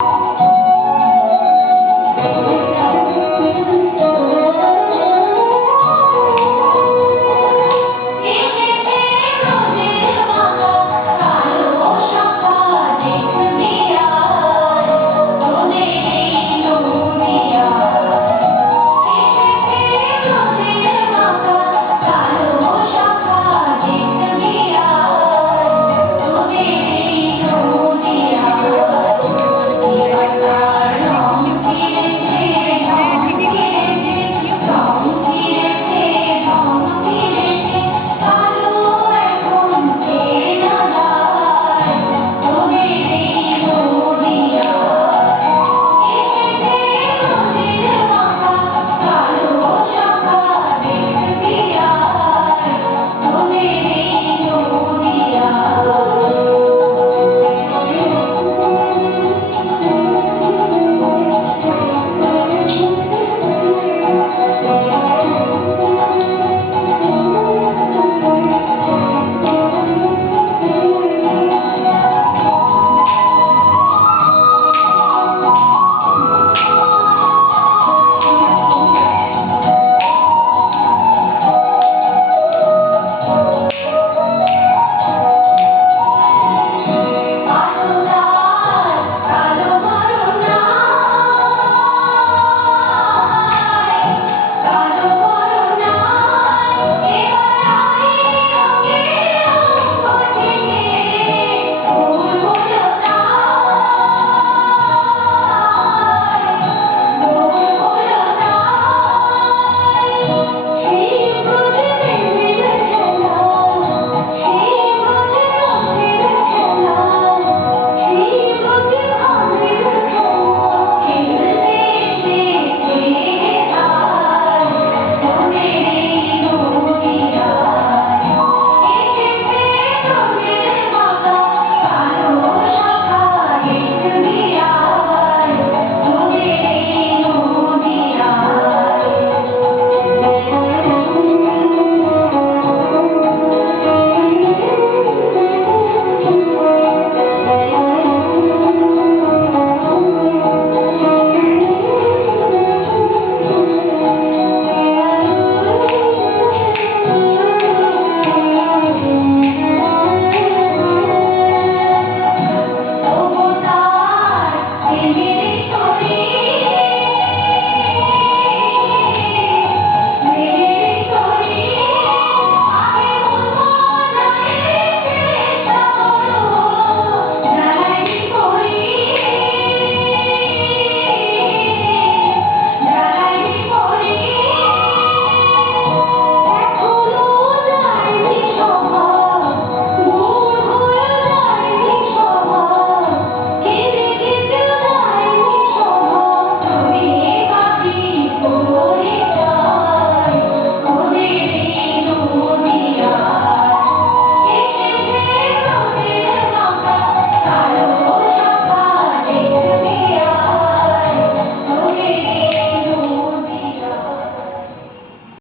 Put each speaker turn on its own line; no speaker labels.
Thank you.